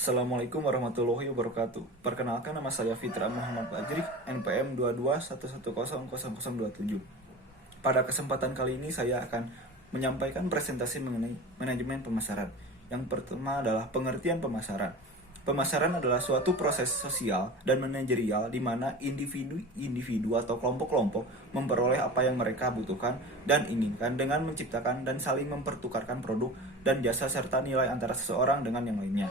Assalamualaikum warahmatullahi wabarakatuh. Perkenalkan, nama saya Fitra Muhammad Fajri, NPM 2211000027. Pada kesempatan kali ini saya akan menyampaikan presentasi mengenai manajemen pemasaran. Yang pertama adalah pengertian pemasaran. Pemasaran adalah suatu proses sosial dan manajerial di mana individu atau kelompok-kelompok memperoleh apa yang mereka butuhkan dan inginkan dengan menciptakan dan saling mempertukarkan produk dan jasa serta nilai antara seseorang dengan yang lainnya.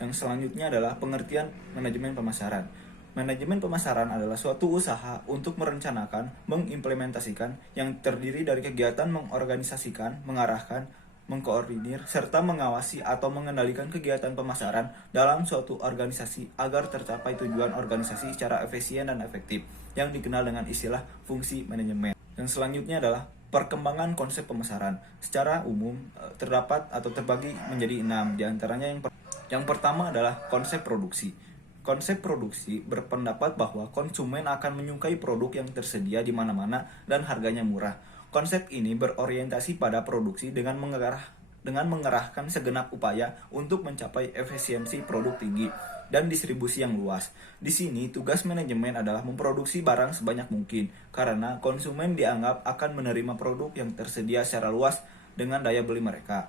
Yang selanjutnya adalah pengertian manajemen pemasaran. Manajemen pemasaran adalah suatu usaha untuk merencanakan, mengimplementasikan yang terdiri dari kegiatan mengorganisasikan, mengarahkan, mengkoordinir, serta mengawasi atau mengendalikan kegiatan pemasaran dalam suatu organisasi agar tercapai tujuan organisasi secara efisien dan efektif, yang dikenal dengan istilah fungsi manajemen. Yang selanjutnya adalah perkembangan konsep pemasaran. Secara umum terdapat atau terbagi menjadi 6, diantaranya yang pertama adalah konsep produksi. Konsep produksi berpendapat bahwa konsumen akan menyukai produk yang tersedia di mana-mana dan harganya murah. Konsep ini berorientasi pada produksi dengan mengerahkan segenap upaya untuk mencapai efisiensi produk tinggi dan distribusi yang luas. Di sini tugas manajemen adalah memproduksi barang sebanyak mungkin karena konsumen dianggap akan menerima produk yang tersedia secara luas dengan daya beli mereka.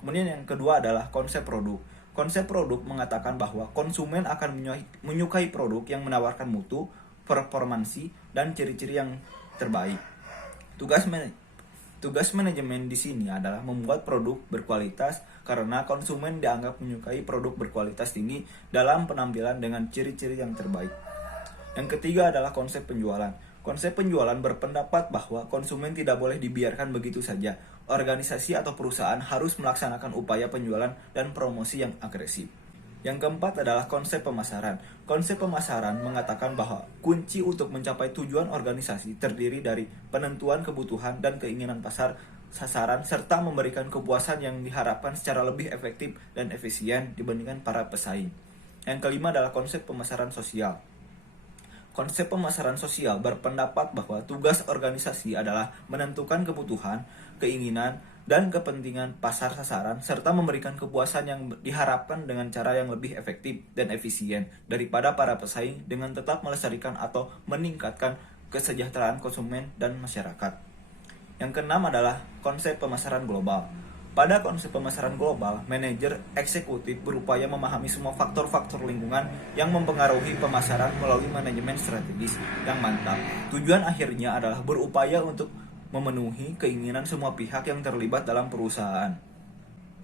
Kemudian yang kedua adalah konsep produk. Konsep produk mengatakan bahwa konsumen akan menyukai produk yang menawarkan mutu, performansi, dan ciri-ciri yang terbaik. Tugas manajemen di sini adalah membuat produk berkualitas karena konsumen dianggap menyukai produk berkualitas tinggi dalam penampilan dengan ciri-ciri yang terbaik. Yang ketiga adalah konsep penjualan. Konsep penjualan berpendapat bahwa konsumen tidak boleh dibiarkan begitu saja. Organisasi atau perusahaan harus melaksanakan upaya penjualan dan promosi yang agresif. Yang keempat adalah konsep pemasaran. Konsep pemasaran mengatakan bahwa kunci untuk mencapai tujuan organisasi terdiri dari penentuan kebutuhan dan keinginan pasar, sasaran, serta memberikan kepuasan yang diharapkan secara lebih efektif dan efisien dibandingkan para pesaing. Yang kelima adalah konsep pemasaran sosial. Konsep pemasaran sosial berpendapat bahwa tugas organisasi adalah menentukan kebutuhan, keinginan, dan kepentingan pasar sasaran, serta memberikan kepuasan yang diharapkan dengan cara yang lebih efektif dan efisien daripada para pesaing dengan tetap melestarikan atau meningkatkan kesejahteraan konsumen dan masyarakat. Yang keenam adalah konsep pemasaran global. Pada konsep pemasaran global, manajer eksekutif berupaya memahami semua faktor-faktor lingkungan yang mempengaruhi pemasaran melalui manajemen strategis yang mantap. Tujuan akhirnya adalah berupaya untuk memenuhi keinginan semua pihak yang terlibat dalam perusahaan.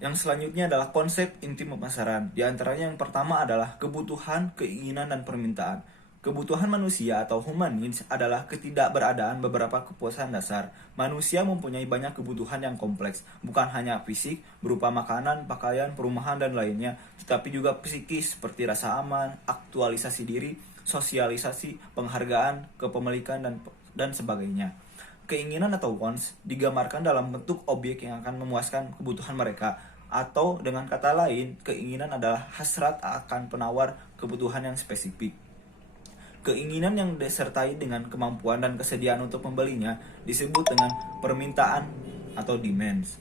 Yang selanjutnya adalah konsep inti pemasaran. Di antaranya yang pertama adalah kebutuhan, keinginan, dan permintaan. Kebutuhan manusia atau human needs adalah ketidakberadaan beberapa kepuasan dasar. Manusia mempunyai banyak kebutuhan yang kompleks, bukan hanya fisik berupa makanan, pakaian, perumahan, dan lainnya, tetapi juga psikis seperti rasa aman, aktualisasi diri, sosialisasi, penghargaan, kepemilikan, dan sebagainya. Keinginan atau wants digambarkan dalam bentuk objek yang akan memuaskan kebutuhan mereka, atau dengan kata lain, keinginan adalah hasrat akan penawar kebutuhan yang spesifik. Keinginan yang disertai dengan kemampuan dan kesediaan untuk membelinya disebut dengan permintaan atau demands.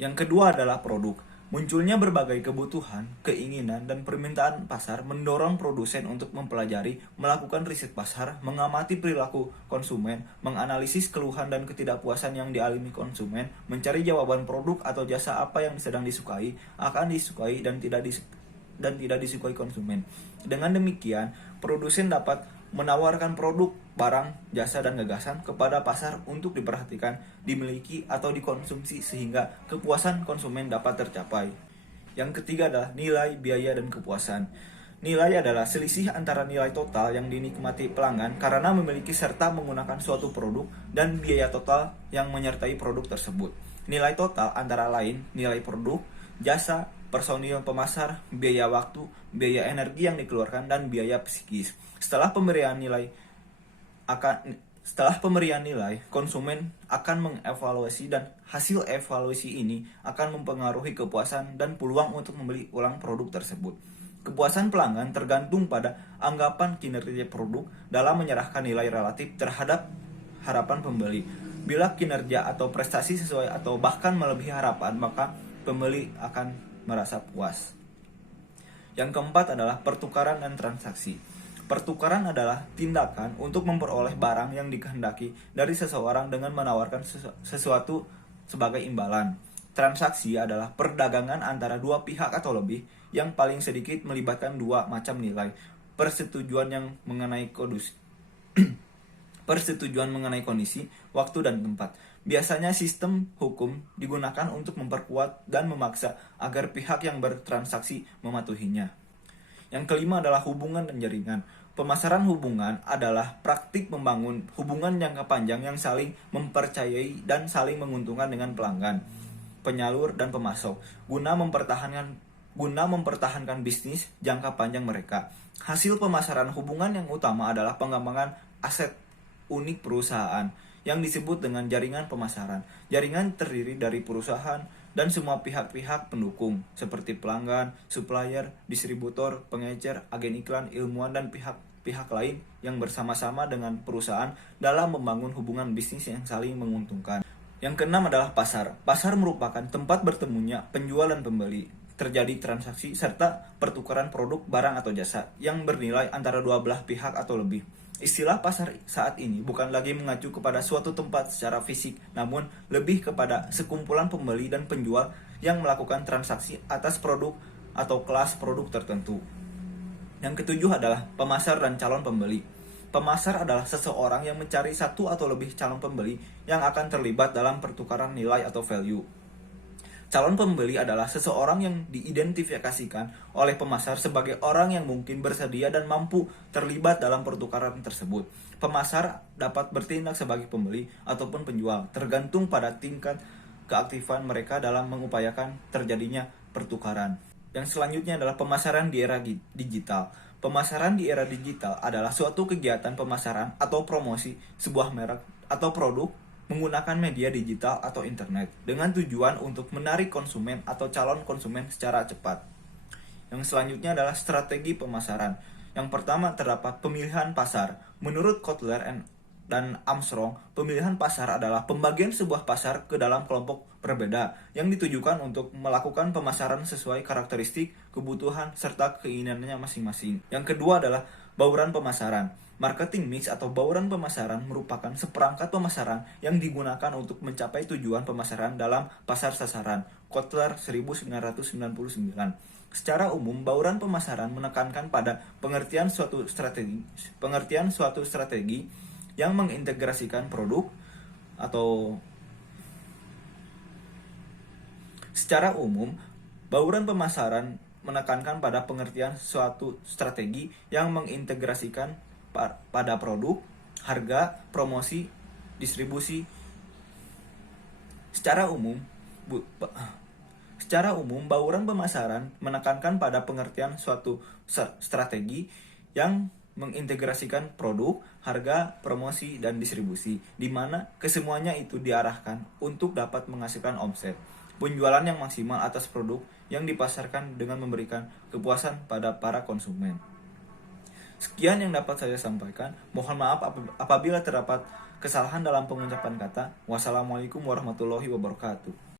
Yang kedua adalah produk. Munculnya berbagai kebutuhan, keinginan, dan permintaan pasar mendorong produsen untuk mempelajari, melakukan riset pasar, mengamati perilaku konsumen, menganalisis keluhan dan ketidakpuasan yang dialami konsumen, mencari jawaban produk atau jasa apa yang sedang disukai, akan disukai dan tidak disukai konsumen. Dengan demikian, produsen dapat menawarkan produk, barang, jasa, dan gagasan kepada pasar untuk diperhatikan, dimiliki, atau dikonsumsi sehingga kepuasan konsumen dapat tercapai. Yang ketiga adalah nilai, biaya, dan kepuasan. Nilai adalah selisih antara nilai total yang dinikmati pelanggan karena memiliki serta menggunakan suatu produk dan biaya total yang menyertai produk tersebut. Nilai total antara lain nilai produk, jasa, personil pemasar, biaya waktu, biaya energi yang dikeluarkan, dan biaya psikis. Setelah pemberian nilai, konsumen akan mengevaluasi dan hasil evaluasi ini akan mempengaruhi kepuasan dan peluang untuk membeli ulang produk tersebut. Kepuasan pelanggan tergantung pada anggapan kinerja produk dalam menyerahkan nilai relatif terhadap harapan pembeli. Bila kinerja atau prestasi sesuai atau bahkan melebihi harapan, maka pembeli akan merasa puas. Yang keempat adalah pertukaran dan transaksi. Pertukaran adalah tindakan untuk memperoleh barang yang dikehendaki dari seseorang dengan menawarkan sesuatu sebagai imbalan. Transaksi adalah perdagangan antara dua pihak atau lebih yang paling sedikit melibatkan dua macam nilai persetujuan yang mengenai persetujuan mengenai kondisi, waktu, dan tempat. Biasanya sistem hukum digunakan untuk memperkuat dan memaksa agar pihak yang bertransaksi mematuhinya. Yang kelima adalah hubungan dan jaringan. Pemasaran hubungan adalah praktik membangun hubungan jangka panjang yang saling mempercayai dan saling menguntungkan dengan pelanggan, penyalur, dan pemasok, guna mempertahankan bisnis jangka panjang mereka. Hasil pemasaran hubungan yang utama adalah pengembangan aset unik perusahaan yang disebut dengan jaringan pemasaran. Jaringan terdiri dari perusahaan dan semua pihak-pihak pendukung seperti pelanggan, supplier, distributor, pengecer, agen iklan, ilmuwan, dan pihak-pihak lain yang bersama-sama dengan perusahaan dalam membangun hubungan bisnis yang saling menguntungkan. Yang keenam adalah pasar. Pasar merupakan tempat bertemunya penjual dan pembeli, terjadi transaksi serta pertukaran produk, barang, atau jasa yang bernilai antara dua belah pihak atau lebih. Istilah pasar saat ini bukan lagi mengacu kepada suatu tempat secara fisik, namun lebih kepada sekumpulan pembeli dan penjual yang melakukan transaksi atas produk atau kelas produk tertentu. Yang ketujuh adalah pemasar dan calon pembeli. Pemasar adalah seseorang yang mencari satu atau lebih calon pembeli yang akan terlibat dalam pertukaran nilai atau value. Calon pembeli adalah seseorang yang diidentifikasikan oleh pemasar sebagai orang yang mungkin bersedia dan mampu terlibat dalam pertukaran tersebut. Pemasar dapat bertindak sebagai pembeli ataupun penjual, tergantung pada tingkat keaktifan mereka dalam mengupayakan terjadinya pertukaran. Yang selanjutnya adalah pemasaran di era digital. Pemasaran di era digital adalah suatu kegiatan pemasaran atau promosi sebuah merek atau produk menggunakan media digital atau internet dengan tujuan untuk menarik konsumen atau calon konsumen secara cepat. Yang selanjutnya adalah strategi pemasaran. Yang pertama terdapat pemilihan pasar. Menurut Kotler dan Armstrong, pemilihan pasar adalah pembagian sebuah pasar ke dalam kelompok berbeda yang ditujukan untuk melakukan pemasaran sesuai karakteristik, kebutuhan, serta keinginannya masing-masing. Yang kedua adalah bauran pemasaran. Marketing mix atau bauran pemasaran merupakan seperangkat pemasaran yang digunakan untuk mencapai tujuan pemasaran dalam pasar sasaran. Kotler 1999. Secara umum, bauran pemasaran menekankan pada pengertian suatu strategi yang mengintegrasikan produk atau secara umum, bauran pemasaran menekankan pada pengertian suatu strategi yang mengintegrasikan pada produk, harga, promosi, distribusi. Secara umum, bauran pemasaran menekankan pada pengertian suatu strategi yang mengintegrasikan produk, harga, promosi, dan distribusi, di mana kesemuanya itu diarahkan untuk dapat menghasilkan omset, penjualan yang maksimal atas produk yang dipasarkan dengan memberikan kepuasan pada para konsumen. Sekian yang dapat saya sampaikan. Mohon maaf apabila terdapat kesalahan dalam pengucapan kata. Wassalamualaikum warahmatullahi wabarakatuh.